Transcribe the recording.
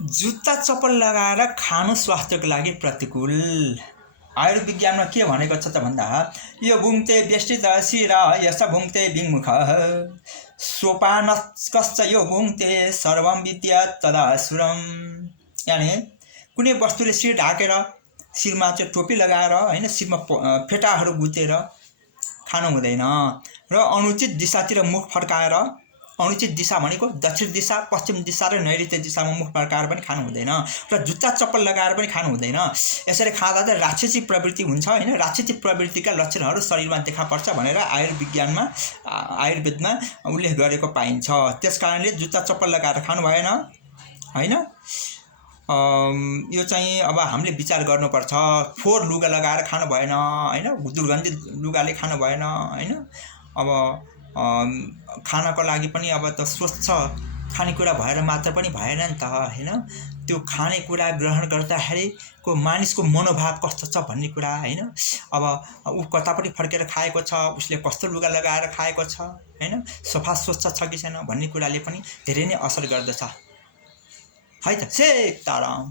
जुत्ता चप्पल लगाएर खानु स्वास्थ्यको लागि प्रतिकूल। आयुर्विज्ञानमा के भनेको छ त भन्दा यो भुङ्क्ते व्यष्टित शिरा यस भुङ्क्ते विमुख सोपानस्कश्च यो भुङ्क्ते सर्वं विद्या तदासुरम। यानी कुनै वस्तुले शिर ढाकेर शिरमा चाहिँ टोपी लगाएर हैन शिरमा फेटाहरू गुतेर खानु हुँदैन र अनुचित दिशातिर मुख फर्काएर, अनुचित दिशा भनेको दक्षिण दिशा, पश्चिम दिशा र नैऋत्य दिशामा मुख फर्काएर पनि खानु हुँदैन र जुत्ता चप्पल लगाएर पनि खानु हुँदैन। यसरी खाँदा त राक्षसी प्रवृत्ति हुन्छ हैन, राक्षसी प्रवृत्तिका लक्षणहरू शरीरमा देखा पर्छ भनेर आयुर्वेदमा उल्लेख गरेको पाइन्छ। त्यसकारणले जुत्ता चप्पल लगाएर खानु भएन हैन। यो चाहिँ अब हामीले विचार गर्नुपर्छ। फोहोर लुगा लगाएर खानु भएन हैन, दुर्गन्धित लुगाले खानु भएन हैन। अब खानको लागि पनि अब त स्वच्छ खानेकुरा भएर मात्र पनि भएन नि त हैन। त्यो खानेकुरा ग्रहण गर्दाखेरिको मानिसको मनोभाव कस्तो छ भन्ने कुरा हैन। अब ऊ कतापट्टि फर्केर खाएको छ, उसले कस्तो लुगा लगाएर खाएको छ हैन, सफा स्वच्छ छ कि छैन भन्ने कुराले पनि धेरै नै असर गर्दछ है त। सीताराम।